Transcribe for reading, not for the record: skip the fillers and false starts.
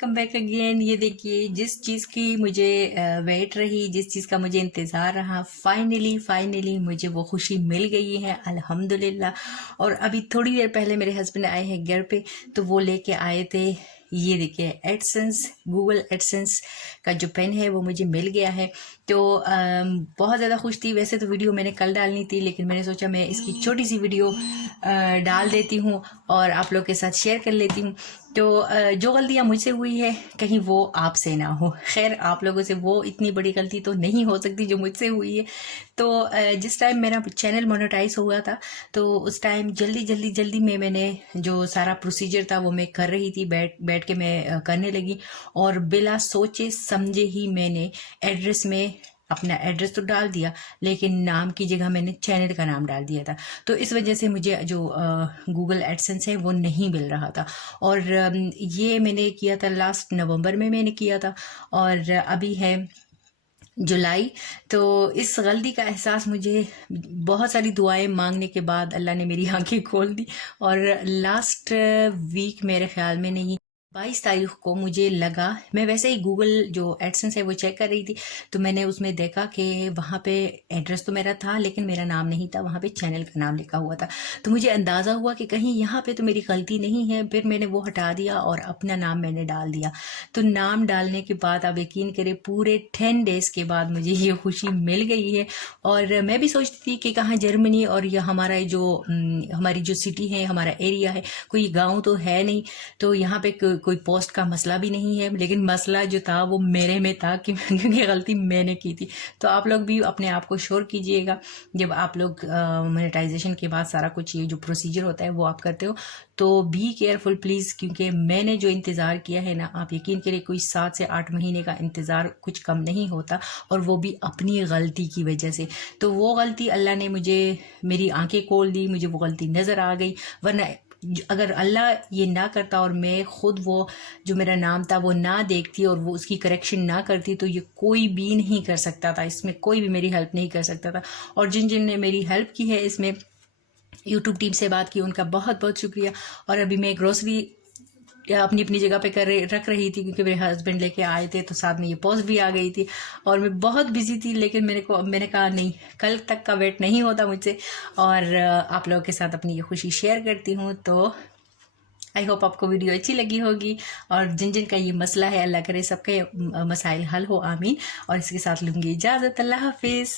Welcome back again. یہ دیکھیے جس چیز کی مجھے ویٹ رہی, جس چیز کا مجھے انتظار رہا, فائنلی مجھے وہ خوشی مل گئی ہے الحمدللہ. اور ابھی تھوڑی دیر پہلے میرے ہسبینڈ آئے ہیں گھر پہ, تو وہ لے کے آئے تھے یہ دیکھیے ایڈسنس, گوگل ایڈسنس کا جو پین ہے وہ مجھے مل گیا ہے. تو بہت زیادہ خوش تھی. ویسے تو ویڈیو میں نے کل ڈالنی تھی, لیکن میں نے سوچا میں اس کی چھوٹی سی ویڈیو ڈال دیتی ہوں اور آپ لوگ کے ساتھ شیئر کر لیتی ہوں. تو جو غلطیاں مجھ سے ہوئی ہے کہیں وہ آپ سے نہ ہو. خیر آپ لوگوں سے وہ اتنی بڑی غلطی تو نہیں ہو سکتی جو مجھ سے ہوئی ہے. تو جس ٹائم میرا چینل مونیٹائز ہوا تھا تو اس ٹائم جلدی میں نے جو سارا پروسیجر تھا وہ میں کر رہی تھی, بیٹھ کے میں کرنے لگی, اور بلا سوچے سمجھے ہی میں نے ایڈریس میں اپنا ایڈریس تو ڈال دیا, لیکن نام کی جگہ میں نے چینل کا نام ڈال دیا تھا. تو اس وجہ سے مجھے جو گوگل ایڈسنس ہے وہ نہیں مل رہا تھا. اور یہ میں نے کیا تھا لاسٹ نومبر میں نے کیا تھا, اور ابھی ہے جولائی. تو اس غلطی کا احساس مجھے بہت ساری دعائیں مانگنے کے بعد اللہ نے میری آنکھیں کھول دی. اور لاسٹ ویک میرے خیال میں نہیں 22 تاریخ کو مجھے لگا, میں ویسے ہی گوگل جو ایڈسنس ہے وہ چیک کر رہی تھی, تو میں نے اس میں دیکھا کہ وہاں پہ ایڈریس تو میرا تھا لیکن میرا نام نہیں تھا, وہاں پہ چینل کا نام لکھا ہوا تھا. تو مجھے اندازہ ہوا کہ کہیں یہاں پہ تو میری غلطی نہیں ہے. پھر میں نے وہ ہٹا دیا اور اپنا نام میں نے ڈال دیا. تو نام ڈالنے کے بعد آپ یقین کریں پورے 10 days کے بعد مجھے یہ خوشی مل گئی ہے. اور میں بھی سوچتی تھی کہ کہاں جرمنی اور یہ ہمارا ہماری جو سٹی ہے, ہمارا ایریا ہے, کوئی گاؤں تو ہے نہیں, تو یہاں پہ کوئی پوسٹ کا مسئلہ بھی نہیں ہے. لیکن مسئلہ جو تھا وہ میرے میں تھا کیونکہ غلطی میں نے کی تھی. تو آپ لوگ بھی اپنے آپ کو شور کیجئے گا جب آپ لوگ مونیٹائزیشن کے بعد سارا کچھ یہ جو پروسیجر ہوتا ہے وہ آپ کرتے ہو, تو بی کیئرفل پلیز. کیونکہ میں نے جو انتظار کیا ہے نا, آپ یقین کریں کوئی 7 سے 8 مہینے کا انتظار کچھ کم نہیں ہوتا, اور وہ بھی اپنی غلطی کی وجہ سے. تو وہ غلطی اللہ نے مجھے میری آنکھیں کھول دی, مجھے وہ غلطی نظر آ گئی. ورنہ اگر اللہ یہ نہ کرتا اور میں خود وہ جو میرا نام تھا وہ نہ دیکھتی اور وہ اس کی کریکشن نہ کرتی, تو یہ کوئی بھی نہیں کر سکتا تھا, اس میں کوئی بھی میری ہیلپ نہیں کر سکتا تھا. اور جن نے میری ہیلپ کی ہے اس میں, یوٹیوب ٹیم سے بات کی, ان کا بہت بہت شکریہ. اور ابھی میں گروسری اپنی جگہ پہ رکھ رہی تھی کیونکہ میرے ہسبینڈ لے کے آئے تھے, تو ساتھ میں یہ پوسٹ بھی آ گئی تھی اور میں بہت بزی تھی. لیکن میں نے کہا نہیں, کل تک کا ویٹ نہیں ہوتا مجھ سے, اور آپ لوگوں کے ساتھ اپنی یہ خوشی شیئر کرتی ہوں. تو آئی ہوپ آپ کو ویڈیو اچھی لگی ہوگی, اور جن کا یہ مسئلہ ہے اللہ کرے سب کے مسائل حل ہو, آمین. اور اس کے ساتھ لوں گی اجازت, اللہ حافظ.